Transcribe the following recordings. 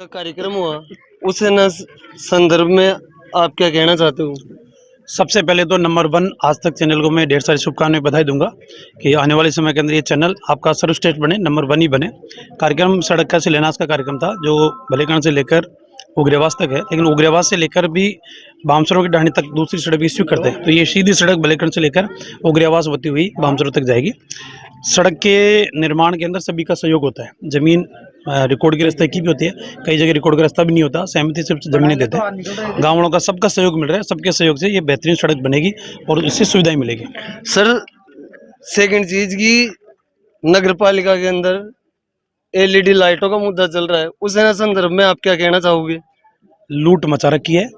का कार्यक्रम हुआ उस संदर्भ में आप क्या कहना चाहते हो? सबसे पहले तो नंबर वन आज तक चैनल को मैं ढेर सारी शुभकामनाएं बधाई दूंगा कि आने वाले समय के अंदर ये चैनल आपका सर्वश्रेष्ठ बने, नंबर वन ही बने। कार्यक्रम सड़क का शिलान्यास का कार्यक्रम था जो भलेखंड से लेकर उग्रवास तक है, लेकिन उग्रवास से लेकर भी बामसरों की ढाणी तक दूसरी सड़क भी स्वीकृत है, तो ये सीधी सड़क भलेखंड से लेकर उग्रवास होती हुई बामसरों तक जाएगी। सड़क के निर्माण के अंदर सभी का सहयोग होता है। जमीन रिकॉर्ड के रास्ते की भी होती है, कई जगह रिकॉर्ड का रास्ता भी नहीं होता, सहमति से जमीनें देते हैं। गाँव वालों का सबका सहयोग मिल रहा है, सबके सहयोग से ये बेहतरीन सड़क बनेगी और इससे सुविधाएं मिलेगी। सर, सेकंड चीज की नगर पालिका के अंदर एलईडी लाइटों का मुद्दा चल रहा है, उस संदर्भ में आप क्या कहना चाहोगे? लूट मचा रखी है,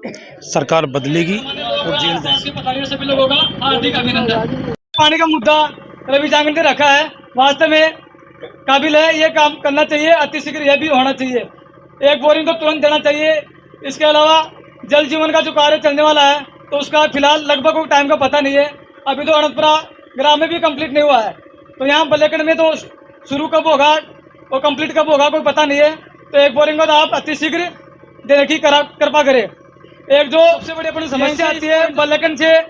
सरकार बदलेगी और जेल जाएगी। सभी लोगों का हार्दिक अभिनंदन। पानी का मुद्दा रवि जांगन ने रखा है, वास्तव में काबिल है, ये काम करना चाहिए, अतिशीघ्र यह भी होना चाहिए। एक बोरिंग तो तुरंत देना चाहिए। इसके अलावा जल जीवन का जो कार्य चलने वाला है तो उसका फिलहाल लगभग टाइम का पता नहीं है। अभी तो अनंतपुरा ग्राम में भी कंप्लीट नहीं हुआ है, तो यहाँ बल्लेकड़ में तो शुरू कब होगा और कंप्लीट कब होगा कोई पता नहीं है। तो एक बोरिंग तो आप अतिशीघ्र देने की कृपा करें। एक जो सबसे बड़ी अपनी समस्या आती है, बल्लेकड़ से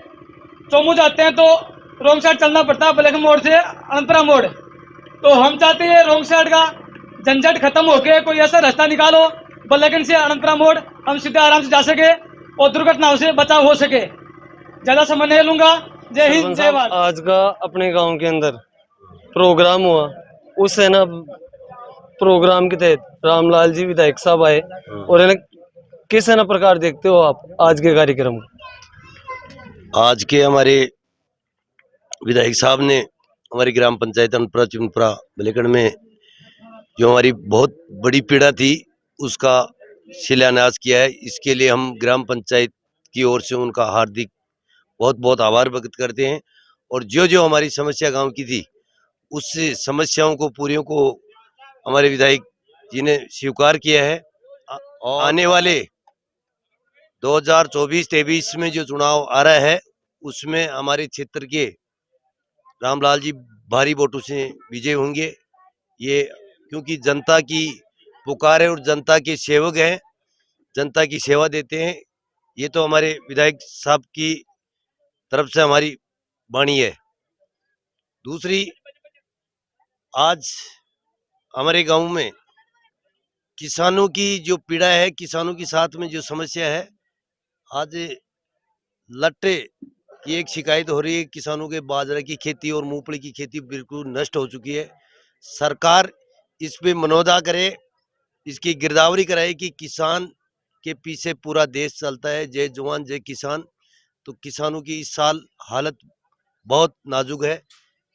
चोमू जाते हैं तो रोंग साइड चलना पड़ता है, बल्लेकड़ मोड़ से अनंतपुरा मोड़। तो हम चाहते हैं रोंग साइड का झंझट खत्म होके कोई ऐसा रास्ता निकालो बल्लेकड़ से अनंतपुरा मोड़, हम सीधे आराम से जा सके और दुर्घटनाओं से बचाव हो सके। ज्यादा समय नहीं लूंगा। जय हिंद, जय भारत। आज का अपने गांव के अंदर प्रोग्राम हुआ, उस प्रोग्राम के तहत रामलाल जी विधायक साहब आए और किस प्रकार देखते हो आप आज के कार्यक्रम को? आज के हमारे विधायक साहब ने हमारी ग्राम पंचायत अनपुरा चुनपुरा भलेखंड में जो हमारी बहुत बड़ी पीड़ा थी उसका शिलान्यास किया है। इसके लिए हम ग्राम पंचायत की ओर से उनका हार्दिक बहुत बहुत आभार व्यक्त करते हैं। और जो जो हमारी समस्या गांव की थी उस समस्याओं को पूरियों को हमारे विधायक जी ने स्वीकार किया है। और आने वाले 2024-23 में जो चुनाव आ रहा है उसमें हमारे क्षेत्र के रामलाल जी भारी वोटों से विजय होंगे। ये क्योंकि जनता की पुकार है और जनता के सेवक हैं, जनता की सेवा देते हैं। ये तो हमारे विधायक साहब की तरफ से हमारी वाणी है। दूसरी, आज हमारे गांव में किसानों की जो पीड़ा है, किसानों के साथ में जो समस्या है, आज लट्टे की एक शिकायत हो रही है। किसानों के बाजरा की खेती और मूंगफली की खेती बिल्कुल नष्ट हो चुकी है। सरकार इस पे मनोदा करे, इसकी गिरदावरी कराए कि किसान के पीछे पूरा देश चलता है। जय जवान जय किसान। तो किसानों की इस साल हालत बहुत नाजुक है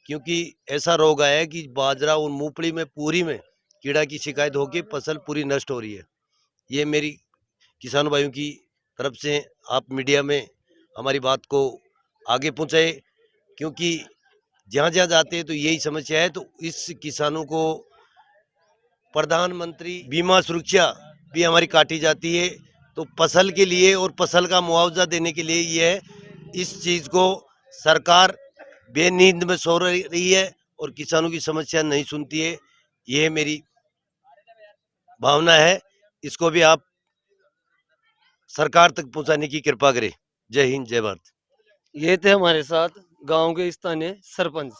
क्योंकि ऐसा रोग आया है कि बाजरा और मूंगफली में पूरी में कीड़ा की शिकायत होकर फसल पूरी नष्ट हो रही है। ये मेरी किसान भाइयों की तरफ से आप मीडिया में हमारी बात को आगे पहुंचाए, क्योंकि जहाँ जहाँ जाते हैं तो यही समस्या है। तो इस किसानों को प्रधानमंत्री बीमा सुरक्षा भी हमारी काटी जाती है, तो फसल के लिए और फसल का मुआवजा देने के लिए ये है। इस चीज़ को सरकार बेनींद में सो रही है और किसानों की समस्या नहीं सुनती है। ये मेरी भावना है, इसको भी आप सरकार तक पहुंचाने की कृपा करें। जय हिंद, जय भारत। ये थे हमारे साथ गांव के स्थानीय सरपंच।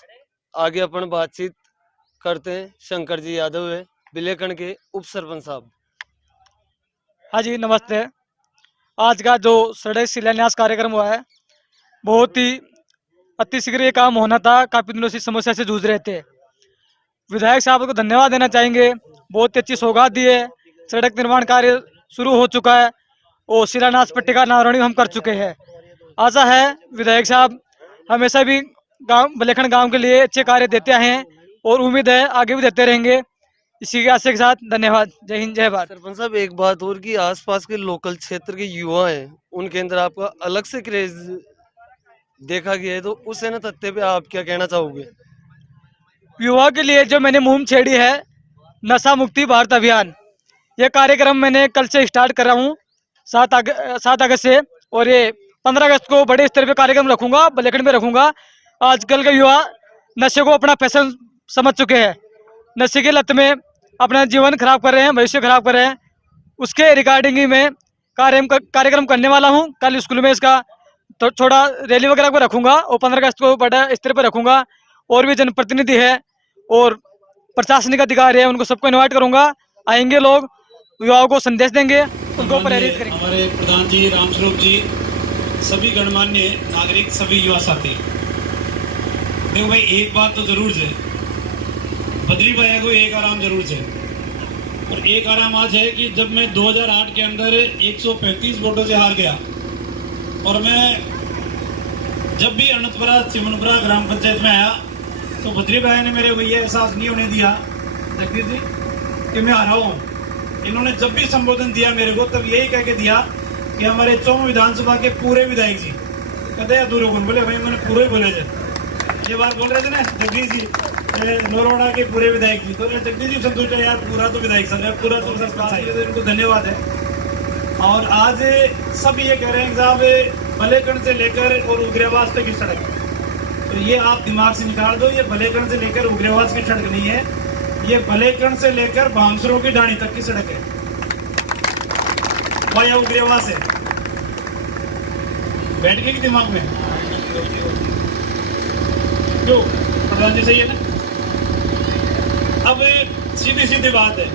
आगे अपन बातचीत करते हैं। शंकर जी यादव है, बिलेखंड के उप सरपंच साहब। हाँ जी, नमस्ते। आज का जो सड़क शिलान्यास कार्यक्रम हुआ है, बहुत ही अतिशीघ्र ये काम होना था। काफी दिनों से समस्या से जूझ रहे थे। विधायक साहब को धन्यवाद देना चाहेंगे, बहुत ही अच्छी सौगात दी है। सड़क निर्माण कार्य शुरू हो चुका है और शिलान्यास पट्टिका अनावरण हम कर चुके हैं। आशा है विधायक साहब हमेशा भी गांव बल्लेखंड गांव के लिए अच्छे कार्य देते आए हैं और उम्मीद है आगे भी देते रहेंगे। इसी के आशय के साथ धन्यवाद। जय हिंद, जय भारत। सरपंच साहब, एक बात और कि आसपास के लोकल क्षेत्र के युवा हैं, उनके अंदर आपका अलग से क्रेज देखा गया है, तो उस तथ्य पे आप क्या कहना चाहोगे? युवा के लिए जो मैंने मुहिम छेड़ी है, नशा मुक्ति भारत अभियान, ये कार्यक्रम मैंने कल से स्टार्ट कर रहा हूँ 7 अगस्त से, और ये 15 अगस्त को बड़े स्तर पे कार्यक्रम रखूंगा, बल्लेखंड में रखूंगा। आजकल के युवा नशे को अपना फैशन समझ चुके हैं, नशे की लत में अपना जीवन खराब कर रहे हैं, भविष्य खराब कर रहे हैं। उसके रिगार्डिंग ही मैं कार्यक्रम करने वाला हूँ। कल स्कूल में इसका तो थोड़ा रैली वगैरह को रखूंगा और 15 अगस्त को बड़ा स्तर पर रखूंगा। और भी जनप्रतिनिधि है और प्रशासनिक अधिकारी है, उनको सबको इनवाइट करूंगा। आएंगे लोग, युवाओं को संदेश देंगे, उनको प्रेरित करेंगे। हमारे प्रधान जी रामस्वरूप जी, सभी गणमान्य नागरिक, सभी युवा साथी, देखो भाई एक बात तो जरूर है, बद्री भाई को एक आराम जरूर है। और एक आराम आज है कि जब मैं 2008 के अंदर 135 वोटों से हार गया और मैं जब भी अनंतपुरा चिमनपुरा ग्राम पंचायत में आया तो बद्री भाई ने मेरे को ये एहसास नहीं होने दिया जगदीश जी कि मैं हारा हूँ। इन्होंने जब भी संबोधन दिया मेरे को तब यही कह के दिया कि हमारे 4 विधानसभा के पूरे विधायक जी कहते अधूरे कौन बोले, भाई मैंने पूरे बोले थे, ये बात बोल रहे थे ना जगदीश जी, नौरोड़ा के पूरे विधायक जी। तो जगदीश जी संतुष्ट है यार, पूरा तो विधायक संघ है, पूरा तो सरकार है, तो इनको धन्यवाद है। और आज सब ये कह रहे हैं कि साहब भलेकण से लेकर और उग्रवास तक की सड़क, तो ये आप दिमाग से निकाल दो, ये भलेकण से लेकर उग्रवास की सड़क नहीं है, ये भलेकण से लेकर भामसरों की ढाणी तक की सड़क है, वाया उग्रवास है। बैठ गए कि दिमाग में क्यों? प्रधान जी सही है ना। अब सीधी सीधी बात है,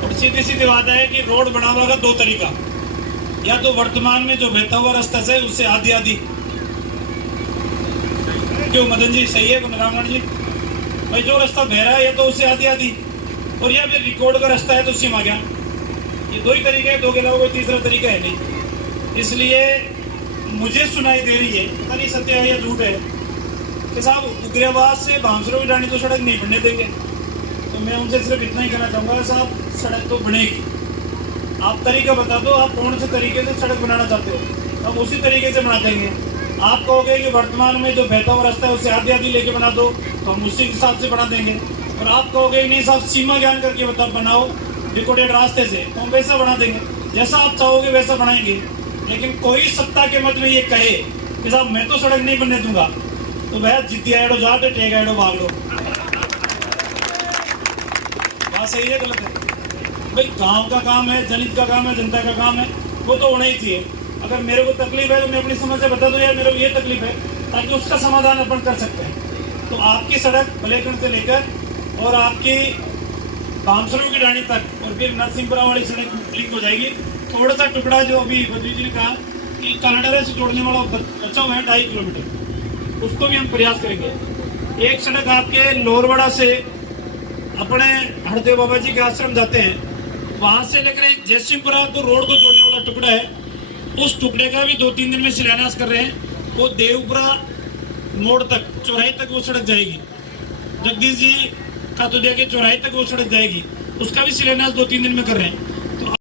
और सीधी सीधी बात है कि रोड बनाने का 2 तरीका, या तो वर्तमान में जो बहता हुआ रास्ता है उससे आधी आधी, क्यों मदन जी सही है रामगढ़ जी भाई, जो रास्ता बह रहा है या तो उससे आधी आधी, और या फिर रिकॉर्ड का रास्ता है तो सीमा ज्ञान, ये 2 ही तरीके हैं, 2 के अलावा कोई तीसरा तरीका है नहीं। इसलिए मुझे सुनाई दे रही है, पता नहीं सत्य है या झूठ है, कि साहब उग्रवास से भामसरों की ढाणी तो सड़क नहीं बनने देंगे। तो मैं उनसे सिर्फ इतना ही कहना चाहूँगा, साहब सड़क तो बनेगी, आप तरीका बता दो, आप कौन से तरीके से सड़क बनाना चाहते हो, हम उसी तरीके से बना देंगे। आप कहोगे कि वर्तमान में जो बहता हुआ रास्ता है उससे आधी आधी लेके बना दो, तो हम उसी हिसाब से बना देंगे। और आप कहोगे नहीं साहब सीमा ज्ञान करके बनाओ रिकॉर्डेड रास्ते से, तो हम वैसा बना देंगे, जैसा आप चाहोगे वैसा बनाएंगे। लेकिन कोई सत्ता के मत में ये कहे कि साहब मैं तो सड़क नहीं बनने दूंगा, तो वह जिद्दी आड़ो जाते टेक आड़ो भाग लो, बात सही है गलत है? भाई गांव का काम है, जनहित का काम है, जनता का काम है, वो तो होना ही चाहिए। अगर मेरे को तकलीफ है तो मैं अपनी समस्या बता दूं यार मेरे को ये तकलीफ है, ताकि उसका समाधान अपन कर सकते हैं। तो आपकी सड़क भलेकण से लेकर और आपकी भामसरों की ढाणी तक और फिर नरसिंहपुरा वाली सड़क लिंक हो जाएगी। थोड़ा सा टुकड़ा जो अभी बद्री जी ने कहा कि कालाडरा से जोड़ने वाला बचा हुआ है 2.5 किलोमीटर, उसको भी हम प्रयास करेंगे। एक सड़क आपके लोहरवाड़ा से अपने हरदेव बाबा जी के आश्रम जाते हैं, वहां से लेकर जयसिंहपुरा तो रोड को जोड़ने वाला टुकड़ा है, उस टुकड़े का भी 2-3 दिन में शिलान्यास कर रहे हैं। वो देवपुरा मोड़ तक, चौराहे तक वो सड़क जाएगी, जगदीश जी का तो देखिए चौराहे तक वो सड़क जाएगी, उसका भी शिलान्यास 2-3 दिन में कर रहे हैं।